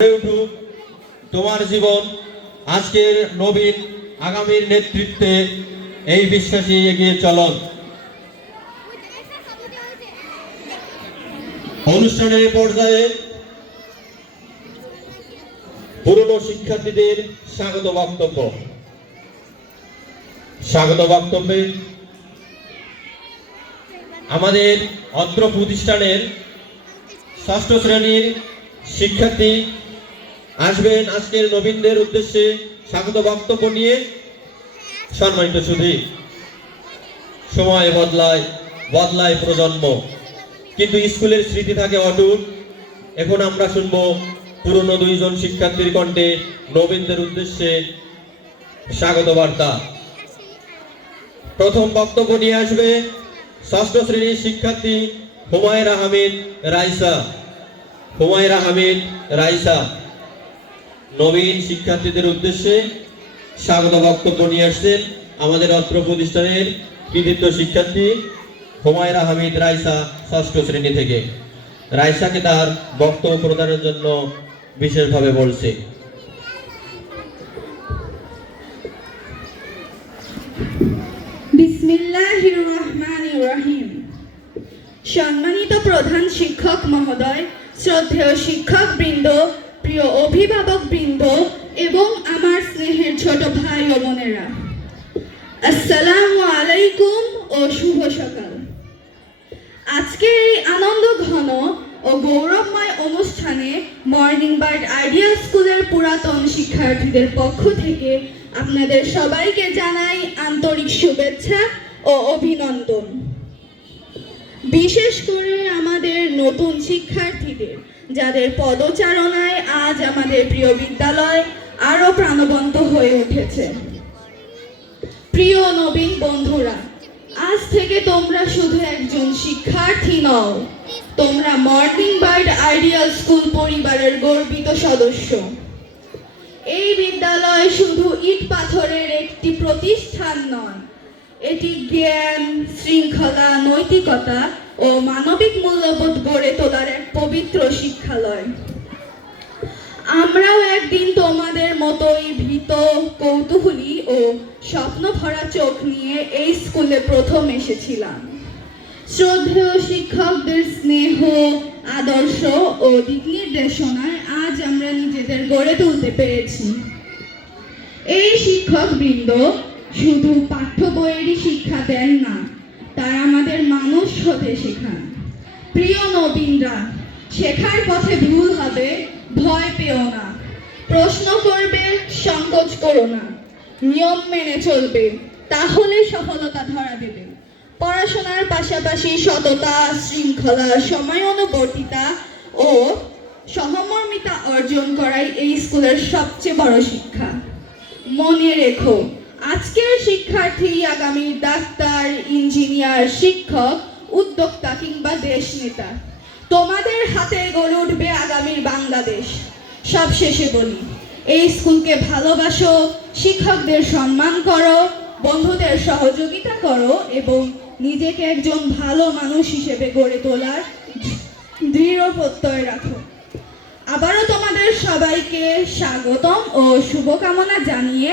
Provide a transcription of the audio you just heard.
উঠুক তোমার জীবন আজকের নবীন আগামীর নেতৃত্বে এই বিশ্বাসে এগিয়ে চলন। অনুষ্ঠানের পর্যায়ে পুরনো শিক্ষার্থীদের স্বাগত বক্তব্য। স্বাগত বক্তব্যে আমাদের অত্র প্রতিষ্ঠানের ষষ্ঠ শ্রেণির শিক্ষার্থী আসবেন আজকের নবীনদের উদ্দেশ্যে স্বাগত বক্তব্য নিয়ে সম্মানিত সুধী। সময় বদলায় বদলায় প্রজন্ম। কিন্তু স্কুলের স্মৃতি থাকে অটুট। এখন আমরা শুনব পুরনো দুইজন শিক্ষার্থীর কণ্ঠে নবীনদের উদ্দেশ্যে স্বাগত বার্তা। প্রথম বক্তব্য নিয়ে আসবে ষষ্ঠ শ্রেণির শিক্ষার্থী হুমায়রা হামিদ রাইসা। হুমায়রা হামিদ রাইসা। নবীন শিক্ষার্থীদের উদ্দেশ্যে স্বাগত বক্তব্য নিয়ে আসছেন আমাদের অত্র প্রতিষ্ঠানের কৃতিত্ব শিক্ষার্থী হুমায়রা হামিদ রাইসা ষষ্ঠ শ্রেণি থেকে। রাইসাকে তার বক্তব্য প্রদানের জন্য বিশেষভাবে বলছে। সম্মানিত প্রধান শিক্ষক মহোদয়, শ্রদ্ধেয় শিক্ষক বৃন্দ প্রিয় অভিভাবক বৃন্দ এবং আমার স্নেহের ছোট ভাই ও বোনেরা, আসসালামু আলাইকুম ও শুভ সকাল। আজকের এই আনন্দ ঘন ও গৌরবময় অনুষ্ঠানে মর্নিং বার্ড আইডিয়াল স্কুলের পুরাতন শিক্ষার্থীদের পক্ষ থেকে আপনাদের সবাইকে জানাই আন্তরিক শুভেচ্ছা ও অভিনন্দন। বিশেষ করে আমাদের নতুন শিক্ষার্থীদের যাদের পদচারণায় আজ আমাদের প্রিয় বিদ্যালয় আরও প্রাণবন্ত হয়ে উঠেছে। প্রিয় নবীন বন্ধুরা, আজ থেকে তোমরা শুধু একজন শিক্ষার্থী নও, তোমরা মর্নিং বার্ড আইডিয়াল স্কুল পরিবারের গর্বিত সদস্য। এই বিদ্যালয় শুধু ইট পাথরের একটি প্রতিষ্ঠান নয় এটি জ্ঞান, শৃঙ্খলা, নৈতিকতা ও মানবিক মূল্যবোধ গড়ে তোলার এক পবিত্র শিক্ষালয়। আমরাও একদিন তোমাদের মতোই ভীত, কৌতূহলী ও স্বপ্ন ভরা চোখ নিয়ে এই স্কুলে প্রথম এসেছিলাম। শ্রদ্ধেয় শিক্ষকদের স্নেহ, আদর্শ ও দিক নির্দেশনায় আজ আমরা নিজেদের গড়ে তুলতে পেরেছি। এই শিক্ষক বৃন্দ শুধু পাঠ্য বইয়েরই শিক্ষা দেন না, তারা আমাদের মানুষ হতে শেখান। প্রিয় নবীনরা, শেখার পথে ভুল হবে, ভয় পেও না। প্রশ্ন করবে, সংকোচ করো না। নিয়ম মেনে চলবে, তাহলে সফলতা ধরা দেবে। পড়াশোনার পাশাপাশি সততা, শৃঙ্খলা, সময় অনুবর্তিতা ও সহমর্মিতা অর্জন করাই এই স্কুলের সবচেয়ে বড় শিক্ষা। মনে রেখো আজকের শিক্ষার্থী আগামী ডাক্তার, ইঞ্জিনিয়ার, শিক্ষক, উদ্যোক্তা কিংবা দেশ নেতা, তোমাদের হাতে গড়ে উঠবে আগামীর বাংলাদেশ। সব শেষে বলি, এই স্কুলকে ভালোবাসো, শিক্ষকদের সম্মান করো, বন্ধুদের সহযোগিতা করো এবং নিজেকে একজন ভালো মানুষ হিসেবে গড়ে তোলার দৃঢ় প্রত্যয় রাখো। আবারও তোমাদের সবাইকে স্বাগতম ও শুভকামনা জানিয়ে